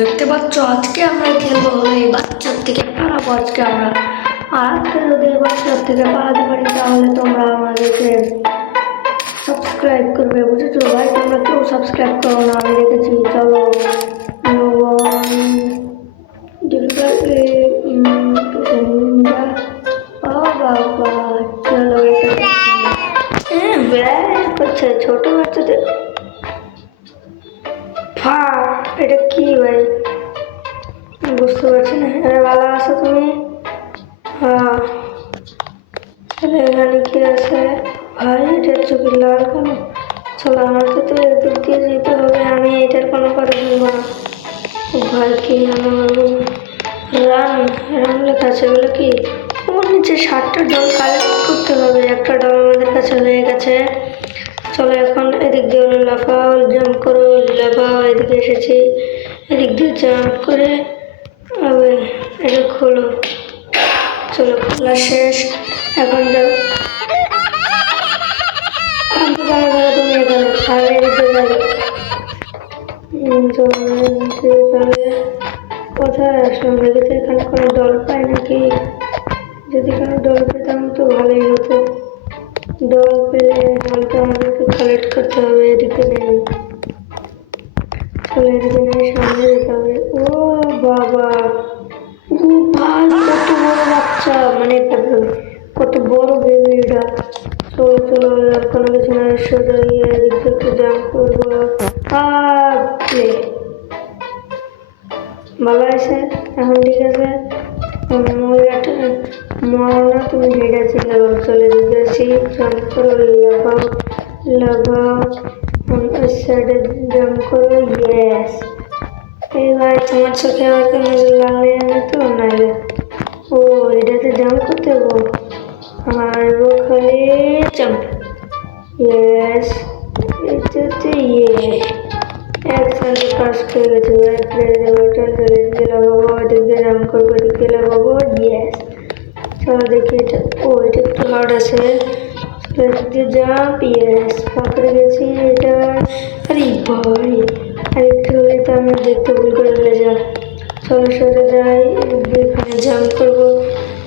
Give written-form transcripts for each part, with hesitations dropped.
দেখতে পাচ্ছ আজকে আমরা খেলবো হলো এই বাচ্চার থেকে পালাবো আজকে আমরা। আর আজকে যদি এই বাচ্চার থেকে পালাতে পারি তাহলে তোমরা আমাদেরকে সাবস্ক্রাইব করবে, বুঝেছো ভাই? তোমরা কেউ সাবস্ক্রাইব করো না, আমি দেখেছি। চলো চলো করছে ছোট বাচ্চাদের। এটা কি ভাই বুঝতে পারছি না। ভালো আছো তুমি? হ্যাঁ, এখানে কি আছে ভাই? এটার চোখে লাল কেন? চলো আমাকে তো এদিক দিয়ে যেতে হবে, আমি এটার কোনো কথা শুনবো না ভাই। কি রান রান লেখা আছে, এগুলো কি? আমার নিচে 60টা ডল কালেক্ট করতে হবে। একটা ডল আমাদের কাছে হয়ে গেছে। চলো এখন এদিক দিয়ে লাফাও, জাম্প করো, লাফাও। এদিকে এসেছি, এদিক দিয়ে জাম্প করে এটা খোলো। চলো খোলা শেষ, এখন যাও। তুমি এখানে আর এদিকে যাই। কোথায় আসলাম? দেখেছি এখানে কোনো ডল পাই নাকি? যদি কোনো ডল পেতাম তো ভালোই হতো। ডল পেলে ডলটা আমাদেরকে কালেক্ট করতে হবে। এদিকে নেই, চলে এদিকে নেই, সামনে যেতে হবে। ও বাবা, ও ভাই কত বড় বাচ্চা, মানে কত বড় বেবি এটা। চলো চলো, কোনো কিছু না, সোজা গিয়ে এদিক থেকে একটু জাম্প করবো। ভালো আছে এখন, ঠিক আছে। মহিলাটা মরো না, তুমি হেঁটে চলে যাও। চলে যেতেছি, জাম্প করো, লাগাও লাগাও, ওই সাইডে জাম্প করো। ইয়েস, এই ভাই তোমার চোখে আমার তো নজর লাগলে না তো নাইলে। ও এটাতে জাম্প করতে হবো, আর ও খালি জাম্প। ইয়েস, এটাতে একসাথে পাস করে গেছে। এদিকে লাগাবো, এদিকে জাম্প করবো, এদিকে লাগাবো। ইয়েস, চলো দেখি এটা। ও এটা একটু হার্ড আছে। এদিকে জাম্প। ইয়েস, পাকড়ে গেছি এটা। আরে ভাই আরেকটু হলে তো আমি দেখতে ভুল করে ফেলেছিলাম। চলো সরে যাই, এদিক দিয়ে এখানে জাম্প করবো।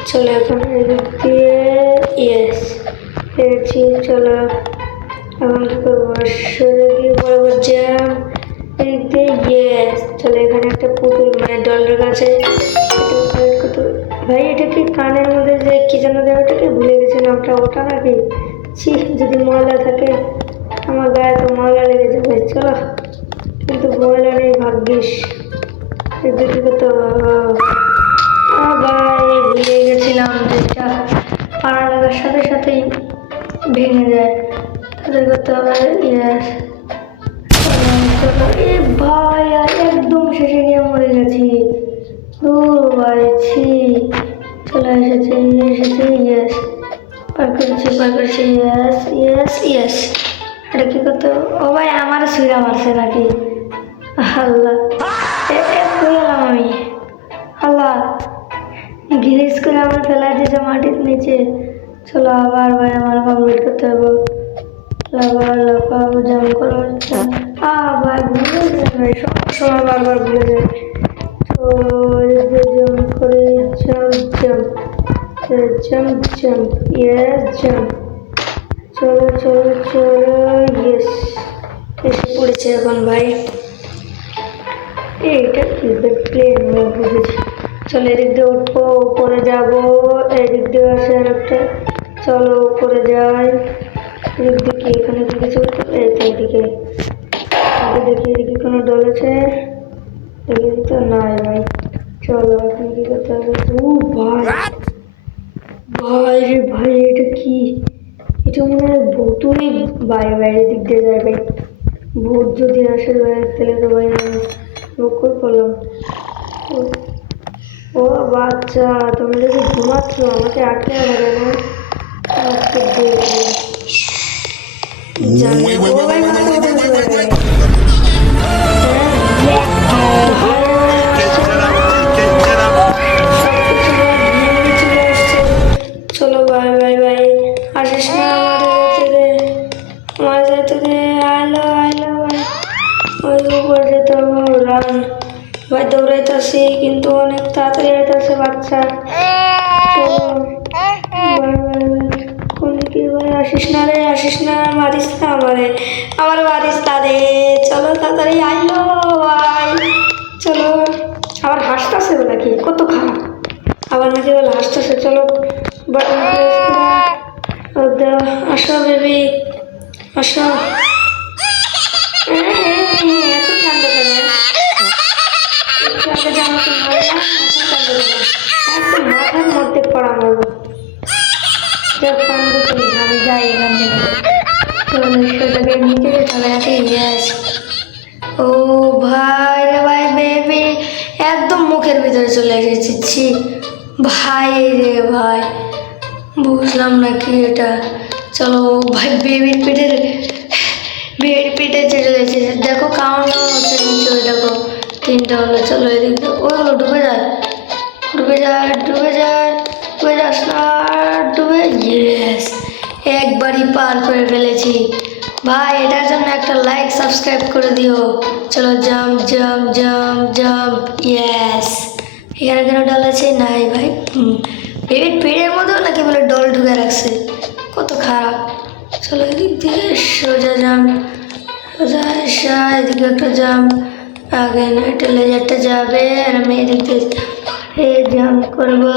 চলো এখন এদিক দিয়ে। ইয়েস, পেরেছি। চলো এখন কি করবো? সরে গিয়ে বরাবর জাম্প, এদিক দিয়ে। ইয়েস, চলো এখানে একটা পুতুল মানে ডলের কাছে ভাই। এটা কি কানের মধ্যে যে কি যেন দেয়, ওটাকে ভুলে গেছি নামটা। ওটা নাকি? ছি, যদি ময়লা থাকে আমার গায়ে তো ময়লা লেগে যাবে। চলো, কিন্তু ময়লা নেই ভাগ্যিস। এদিকে তো ভাই ভুলে গেছিলাম যেটা পাড়া লাগার সাথে সাথেই ভেঙে যায়, তাদের করতে হবে। ইয়েস, এ ভাই আর একদম শেষে গিয়ে মরে গেছি। ভাই ছি, চলে এসেছে এসেছে। ইয়েস, পার করেছি পার করেছি। ইয়েস ইয়েস ইয়েস, এটা কি করতে হবে? ও ভাই আমার সুইরা মারছে নাকি? আল্লাহ, গেলাম আমি। আল্লাহ, গিরিজ করে আমার ফেলাই দিয়েছে মাটির নিচে। চলো আবার ভাই আমার কমপ্লিট করতে হবে। লাফাও লাফাও, জাম্প করো। ভাই ভুলে যায় ভাই, সবসময় বারবার ভুলে যায়। তো জাম্প করে jump jump jump jump. Yes, jump. চলো চলো চলো। ইয়েস, এসে পড়েছে এখন ভাই। এইটা কি প্লেন? বুঝেছি। চলো এদিক দিয়ে উঠবো, উপরে যাবো। এদিক দিয়ে আসে আর একটা। চলো উপরে যাই। এদিক দিয়ে কি? এখানে কি কিছু এদিকে দেখি, এদিকে কোনো ডল আছে? এদিকে তো নাই ভাই। চলো এখন কি করতে হবে? ও ভাই ভাই রে ভাই, এটা কি? এটা মনে হয় ভুতুরই বাইরে দিক দিয়ে যায় ভাই। ভূত যদি আসে ভাই তাহলে তো ভাই আমি বকুল করলাম। ও বাচ্চা, তুমি যদি ঘুমাচ্ছ আমাকে আটকে হবে না। আজকে দেখবো জানি। ও ভাই চলো ভাই ভাই ভাই, আসিস না, আমার যেতে দে। আইলো আইলো ভাই, ওই উপর যেতে হবে। রান ভাই দৌড়াইতেছি কিন্তু অনেক তাড়াতাড়ি আইতেছে বাচ্চা। চলো কোন কি ভাই, আসিস না রে, আসিস না, মারিস না আমারে, আমার মারিস না রে। চলো তাড়াতাড়ি আইলো ভাই, চলো। আবার হাসতেছে নাকি, কত খারাপ, আবার নাকি বলে হাসতেছে। চলো বাটন প্রেস করে আসো বেবি, আসো। এখন ঠান্ডা দেবে, একটু আগে জামা তো ভালো না, এখন ঠান্ডা দেবে, একদম মাথার মধ্যে পড়া মারবো। আমি যাই এখান থেকে, সোজাকে নিচে চলে আসে। ইয়েস, ও ভাই রে ভাই, বেবি একদম মুখের ভিতরে চলে এসেছি ভাই রে ভাই, বুঝলাম না কি এটা। চলো ভাই, বেবির পেটে চলে গেছে, দেখো কাউন্ট হচ্ছে নিচে, ওই দেখো 3টা হলো। চলো এদিক দিয়ে, ওইগুলো ডুবে যায়, ডুবে যায়, ডুবে যায়, ডুবে যাস না, ডুবে। ইয়েস, একবারই পার করে ফেলেছি ভাই। এটার জন্য একটা লাইক সাবস্ক্রাইব করে দিও। চলো jump jump jump jump. Yes, এখানে কেন ডাল আছে? নাই ভাই, বেবির পেটের মধ্যেও নাকি বলে ডল ঢুকে রাখছে, কত খারাপ। চলো এদিক দিয়ে সোজা জাম্প, সোজা আসা, এদিকে একটা জাম্প, আগে না এটা লেজারটা যাবে, আর আমি এদিক দিয়ে জাম্প করবো,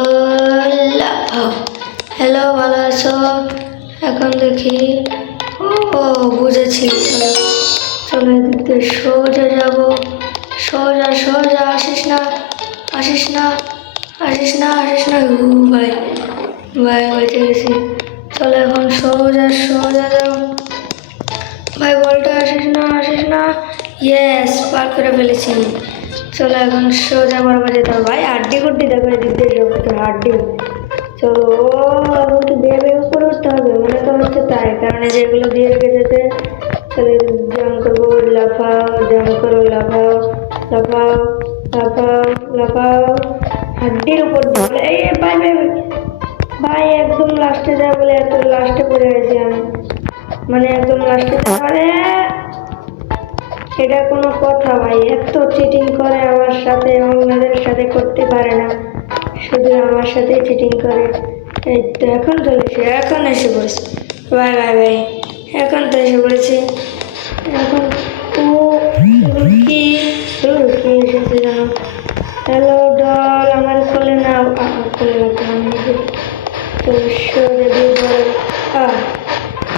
লাফাও। হ্যালো, ভালো আছো? এখন দেখি, ও বুঝেছি। চলো চলো এদিক দিয়ে সোজা যাবো, সোজা সোজা, আসিস না, আসিস না, আসিস না, আসিস না। ভাই ভাই বেঁচে গেছি। চলো এখন সোজা সোজা যাও ভাই, বলটা আসিস না, আসিস না। ইয়েস, পার করে ফেলেছি। চলো এখন সোজা বরাবর যেতে হবে ভাই, হাড্ডি গুড্ডি দেখো এদিক দিয়ে যাবো, হাড্ডি। চলো আমাকে বেবে উপরে উঠতে হবে মনে তো হচ্ছে তাই, কারণ যেগুলো দিয়ে রেখেছে। চলো জাম্প করবো, লাফাও, জাম্প করো, লাফাও, লাফাও, লাফাও, লাফাও, হাড্ডির উপর দিয়ে। এই ভাই ভাই ভাই, একদম লাস্টে যা বলে এত লাস্টে পড়ে গেছি আমি, মানে একদম লাস্টে। আরে এটা কোনো কথা ভাই, এত চিটিং করে আমার সাথে, অন্যদের সাথে করতে পারে না, শুধু আমার সাথেই চিটিং করে। এই তো এখন চলেছে, এখন এসে পড়েছি ভাই ভাই ভাই, এখন তো এসে পড়েছি। এখন ও কি কি এসেছে জানো? হ্যালো ডল, আমার কোলে নাও, কোলে রাখলাম, তো সরে দিয়ে বলে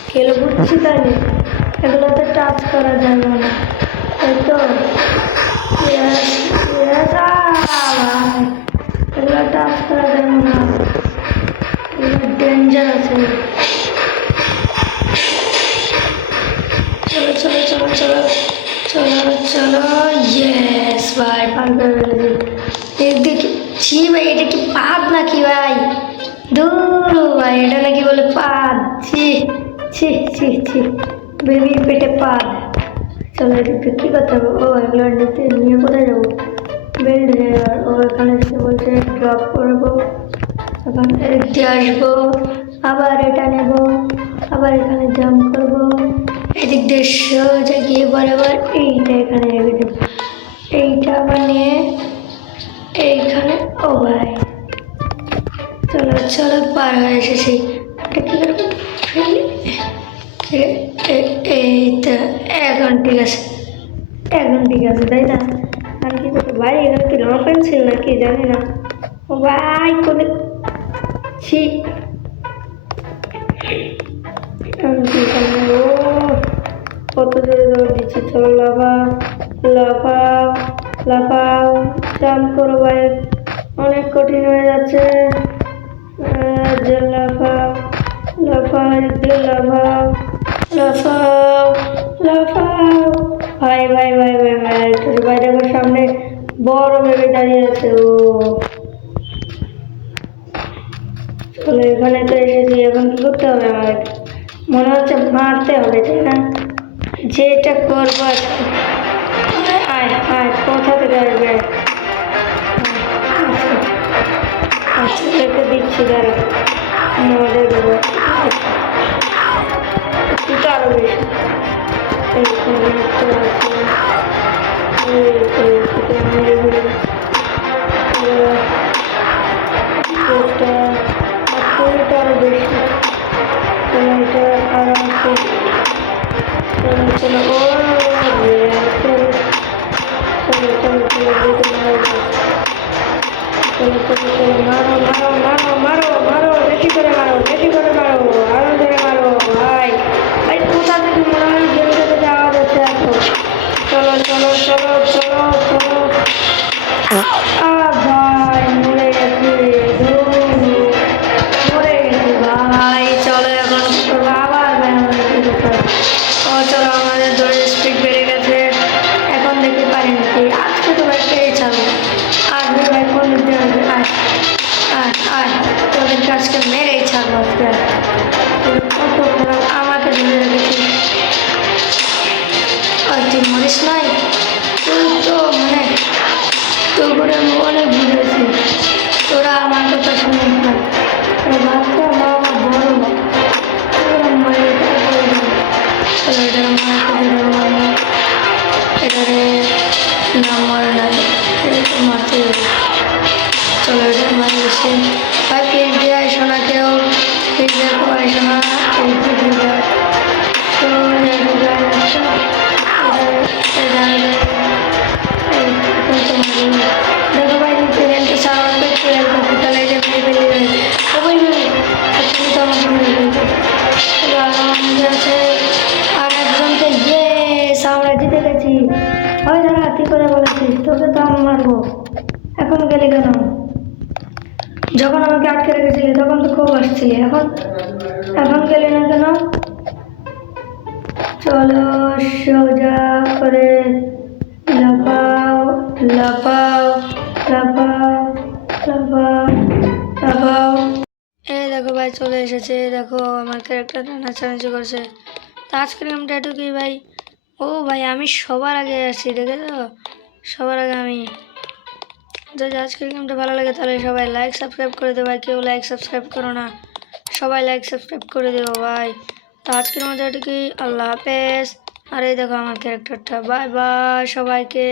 খেলে বুঝছি, তাই না? এগুলো তো টাচ করা যাবে না, তাই তো? এগুলো টাচ করা যাবে না, এগুলো ডেঞ্জার আছে। চলো চলো চলো চলো চলো চলো। ইয়েস ভাই, পার করে ফেলেছি। দেখি, ছি ভাই, এটা কি পাদ নাকি ভাই? দূর ভাই, এটা নাকি বলে পাদ, ছি ছি ছি ছি, বেবির পেটে পাদ। চলো এদিকে কী করতে হবে? ও এগুলো নিতে নিয়ে কোথায় যাবো? বেল্ট হেয়ার, ও এখানে বলছে ড্রপ করবো, এখন এদিক দিয়ে আসবো, আবার এটা নেব, আবার এখানে জাম্প করবো, এদিক দিয়ে সোজা গিয়ে বরাবর এইটা এখানে রেখে দেবো, এইটা আবার নিয়ে এইখানে। ও ভাই চলো চলো, পার হয়ে এসেছি। এটা কী করবো? এই তো, এখন ঠিক আছে, এখন ঠিক আছে, তাই না? আর কি করবো ভাই, এখানে কি রং পেন্সিল নাকি জানি না। ও ভাই কোনে ছি, ও কত জোরে জোরে দিচ্ছি। চলো লাফাও, লাফাও, লাফাও, জাম্প করো ভাই, অনেক কঠিন হয়ে যাচ্ছে। লাফাও, লাফাও, লাফাও, লাফাও, লাফাও। ভাই ভাই ভাই ভাই ভাই, ভাই দেখো সামনে বড় বেবি দাঁড়িয়ে আছে। ও চলো এখানে তো এসেছি, এখন কি করতে হবে আমাদের? মনে হচ্ছে মারতে হবে, তাই না? যেটা করবো আজকে। আয় আয়, কোথা থেকে আসবে? আচ্ছা দেখে দিচ্ছি, দাঁড়া মজা দেবো, একটু আরো বেশি। এইখানে একটা আছে, চলো চলো চলো চলো, মারো মারো মারো মারো মারো, বেশি করে মারো, বেশি করে মারো, আরো ধরে মারো ভাই। ভাই কোথা থেকে মনে হয় গেম থেকে যাওয়া যাচ্ছে এত। চলো চলো চলো চলো চলো। ভাই মরে গেছে, মরে গেছে ভাই। চলো এখন কি করবো, আবার ও চলো, আমাদের দৌড়ের স্পিড বেড়ে গেছে। এখন দেখতে পারি নাকি আজকে তো ভাই পেয়ে চালু। আসবে ভাই কোন দিক দিয়ে আসবে, আয় আয় আয়, তোদেরকে আজকে মেরেই ছাড়বো আজকে। কত খারাপ আমাকে ধরে রেখেছি। আর তুই মরিস নাই, তুই তো মানে তোর করে আমি অনেক বুঝেছি, তোরা আমার কথা শুনিস না। বাচ্চা মা আমার বড় না, তোরা মায়ের কথা বলে দেবে। চলো এটার মায়ের এটারে নাম মারে না, এটা মারতে হবে। চলো এটার মারে বেশি ভাই, পিস দিয়ে আইসো না কেউ, পিস দিয়ে আইসো না, এই পিস দিয়ে দেখো ভাই নিচে রেলটা সারা পেট্রোল তাহলে এটা মেরে ফেলে যাবে। ওই তুমি তো আমাকে মেরে ফেলবে। আমাদের আছে আর একজনকে, ইয়েস আমরা জিতে গেছি। ওই দাঁড়া, কি করে বলেছিস তোকে তো আমি মারবো, এখন গেলি কেন? যখন আমাকে আটকে রেখেছিলি তখন তো খুব আসছিলি, এখন এখন গেলি না কেন? চলো সোজা করে লাফাও লাফাও লাফাও লাফাও লাফাও। এই দেখো ভাই চলে এসেছে, দেখো আমার ক্যারেক্টারটা নাচানাচি করছে। তো আজকের গেমটা এটুকুই ভাই। ও ভাই আমি সবার আগে আসছি, দেখেছো, সবার আগে আমি। যদি আজকের গেমটা ভালো লাগে তাহলে সবাই লাইক সাবস্ক্রাইব করে দেবো ভাই, কেউ লাইক সাবস্ক্রাইব করো না, সবাই লাইক সাবস্ক্রাইব করে দেবো ভাই। তো আজকের মধ্যে এটুকুই, আল্লাহ হাফেজ। আর এই দেখো আমার ক্যারেক্টারটা, বাই বাই সবাইকে।